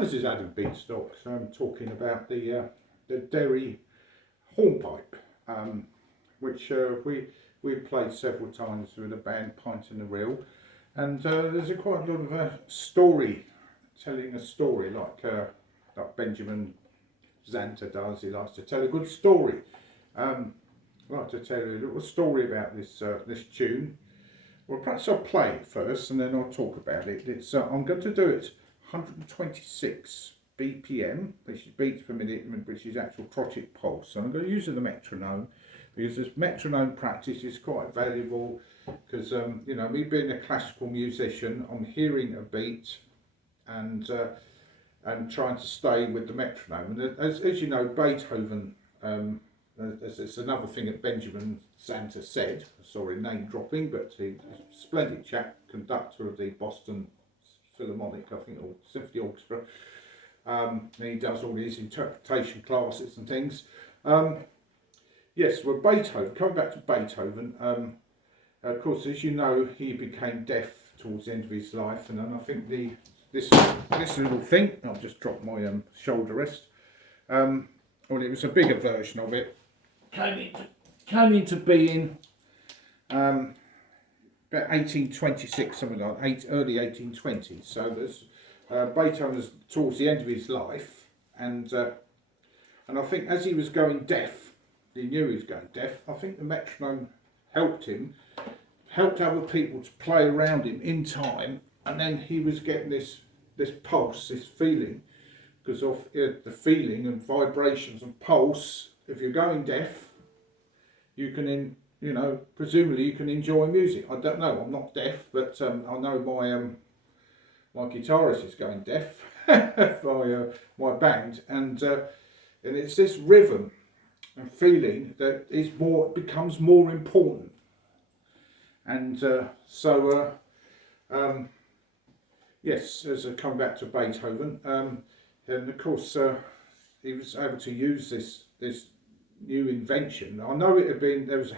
This is Adam Beanstock. So I'm talking about the Derry Hornpipe, which we played several times with a band, Pint in the Reel, and there's quite a lot of story, telling a story like Benjamin Zanta does. He likes to tell a good story. I'd like to tell you a little story about this tune. Well, perhaps I'll play it first and then I'll talk about it. I'm going to do it 126 BPM, which is beats per minute, which is actual crotchet pulse. So I'm going to use the metronome because this metronome practice is quite valuable because, me being a classical musician, I'm hearing a beat and trying to stay with the metronome. And as you know, Beethoven, it's another thing that Benjamin Zanta said, sorry, name dropping, but he's a splendid chap, conductor of the Boston Philharmonic, I think, or Symphony Orchestra. He does all these interpretation classes and things. Yes, well, Beethoven, coming back to Beethoven, of course, as you know, he became deaf towards the end of his life, and I think this little thing, I'll just drop my shoulder rest, well, it was a bigger version of it, came into being about 1826, something like early 1820s. So there's Beethoven was towards the end of his life, and I think as he was going deaf, he knew he was going deaf. I think the metronome helped other people to play around him in time, and then he was getting this pulse, this feeling, because of the feeling and vibrations and pulse. If you're going deaf, you can, presumably you can enjoy music. I don't know, I'm not deaf, but I know my guitarist is going deaf by my band, and it's this rhythm and feeling that becomes more important. And yes, as I come back to Beethoven, and of course he was able to use this new invention. I know it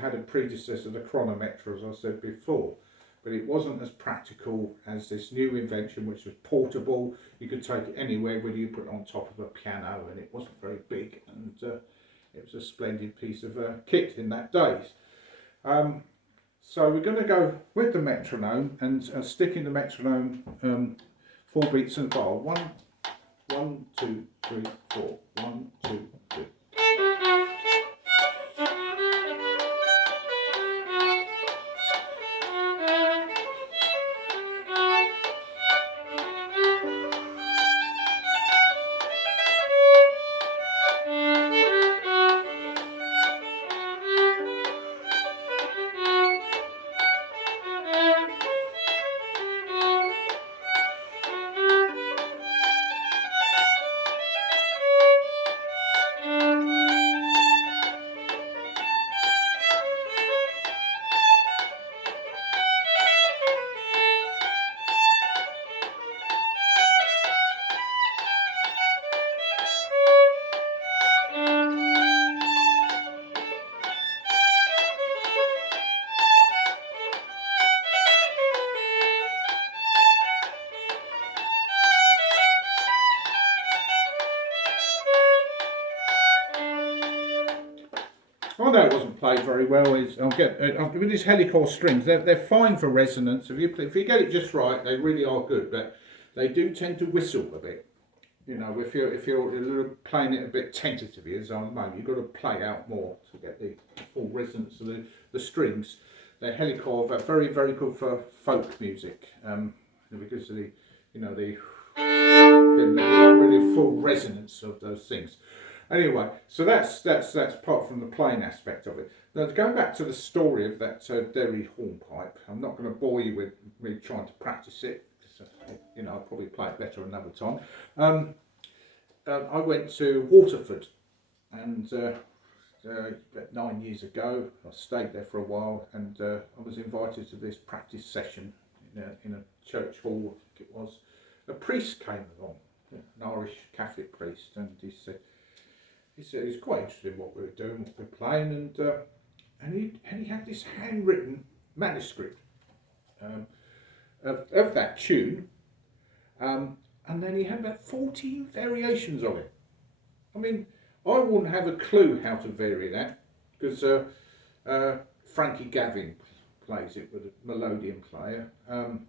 had a predecessor, the chronometer, as I said before, but it wasn't as practical as this new invention, which was portable. You could take it anywhere, whether you put it on top of a piano, and it wasn't very big, and it was a splendid piece of kit in that days. So we're going to go with the metronome and sticking the metronome 4 beats in a bar. 1, 2, 3, 4. 1, 2, 3. I know it wasn't played very well. With these helical strings, they're fine for resonance. If you get it just right, they really are good. But they do tend to whistle a bit. If you're playing it a bit tentatively, as I know, you've got to play out more to get the full resonance of the strings. They're helical, but very, very good for folk music because of the really full resonance of those things. Anyway, so that's apart from the playing aspect of it. Now, going back to the story of that Derry Hornpipe, I'm not going to bore you with me trying to practice it. I'll probably play it better another time. I went to Waterford, and about 9 years ago, I stayed there for a while, and I was invited to this practice session in a church hall, I think it was. A priest came along, an Irish Catholic priest, and he said he was quite interested in what we were doing, what we were playing, and he had this handwritten manuscript of that tune, and then he had about 14 variations of it. I mean, I wouldn't have a clue how to vary that, because Frankie Gavin plays it with a melodeon player,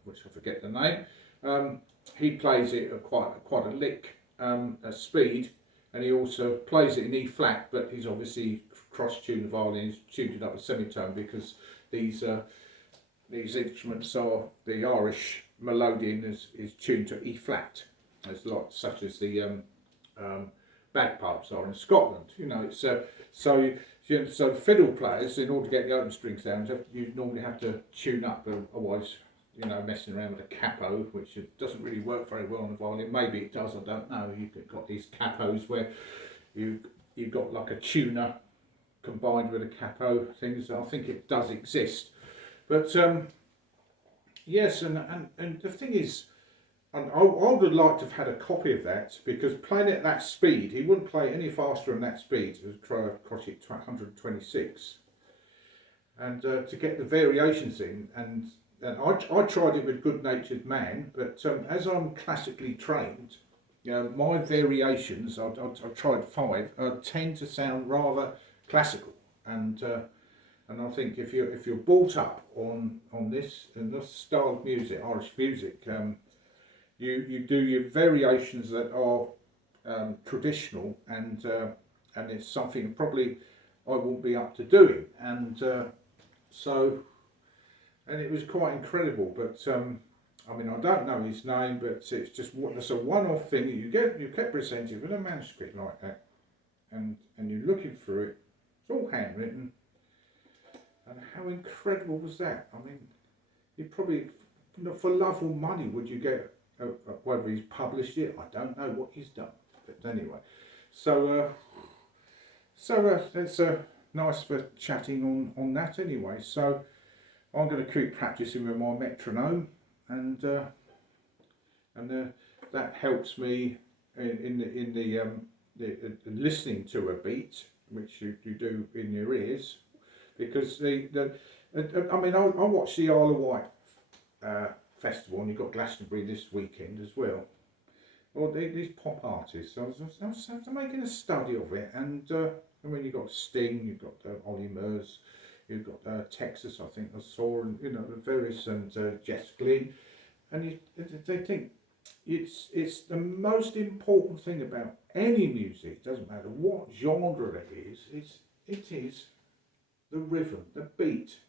which I forget the name. He plays it at quite a lick speed, and he also plays it in E flat, but he's obviously cross-tuned the violin, he's tuned it up a semitone, because these instruments are, the Irish melodeon is tuned to E flat, as lots such as the bagpipes are in Scotland. You know, it's so fiddle players, in order to get the open string sounds, you normally have to tune up, otherwise, you know, messing around with a capo, which doesn't really work very well on the violin. Maybe it does, I don't know. You've got these capos where you've got like a tuner combined with a capo things. I think it does exist, but yes, and the thing is, and I would have liked to have had a copy of that, because playing at that speed, he wouldn't play any faster than that speed. It was crochet 126, and to get the variations in, and I tried it with Good Natured Man, but as I'm classically trained, my variations, I've tried 5, tend to sound rather classical, and I think if you're brought up on this style of music, Irish music, you do your variations that are traditional, and it's something probably I won't be up to doing, and it was quite incredible. But I mean, I don't know his name, but it's just it's a one-off thing. You get presented with a manuscript like that, and you're looking through it. It's all handwritten, and how incredible was that? I mean, you probably, for love or money, would you get whether he's published it? I don't know what he's done, but anyway. So it's nice for chatting on that anyway. So I'm going to keep practicing with my metronome, and that helps me in the listening to a beat, which you do in your ears, because I mean, I watched the Isle of Wight festival, and you've got Glastonbury this weekend as well. Well, these pop artists, I was making a study of it, and I mean, you've got Sting, you've got Ollie Murs, you've got Texas, I think I saw, and you know, the various, and Jess Glynn, and they think it's the most important thing about any music. Doesn't matter what genre it is the rhythm, the beat,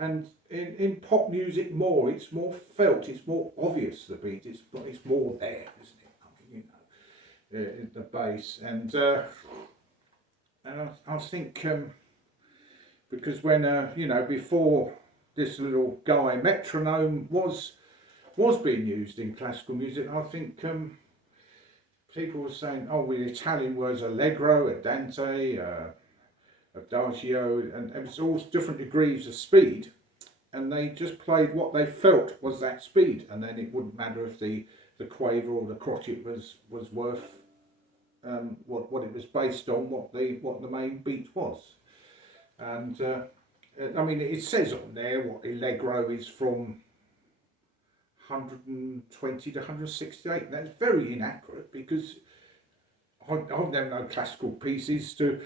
and in pop music it's more felt, it's more obvious, the beat, it's more there, isn't it? I mean, you know, the bass, and I think because when you know, before this little guy metronome was being used in classical music, I think people were saying, oh, well, the Italian words allegro, andante, adagio, and it's all different degrees of speed, and they just played what they felt was that speed, and then it wouldn't matter if the quaver or the crotchet was worth what it was based on, what the main beat was. And I mean, it says on there what allegro is from 120 to 168. That's very inaccurate, because I've never known classical pieces to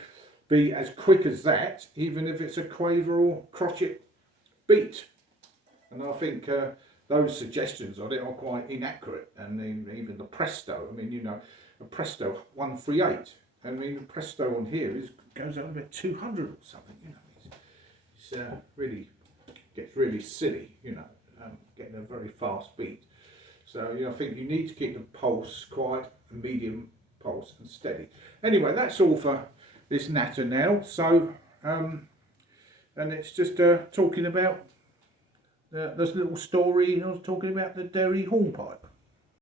be as quick as that, even if it's a quaver or crotchet beat. And I think those suggestions on it are quite inaccurate, and even the presto. I mean, you know, a presto 138. I mean, the presto on here goes over 200 or something. You know, it's really gets really silly. You know, getting a very fast beat. So you know, I think you need to keep the pulse quite a medium pulse and steady. Anyway, that's all for this natter now. So and it's just talking about this little story. I was talking about the Derry Hornpipe.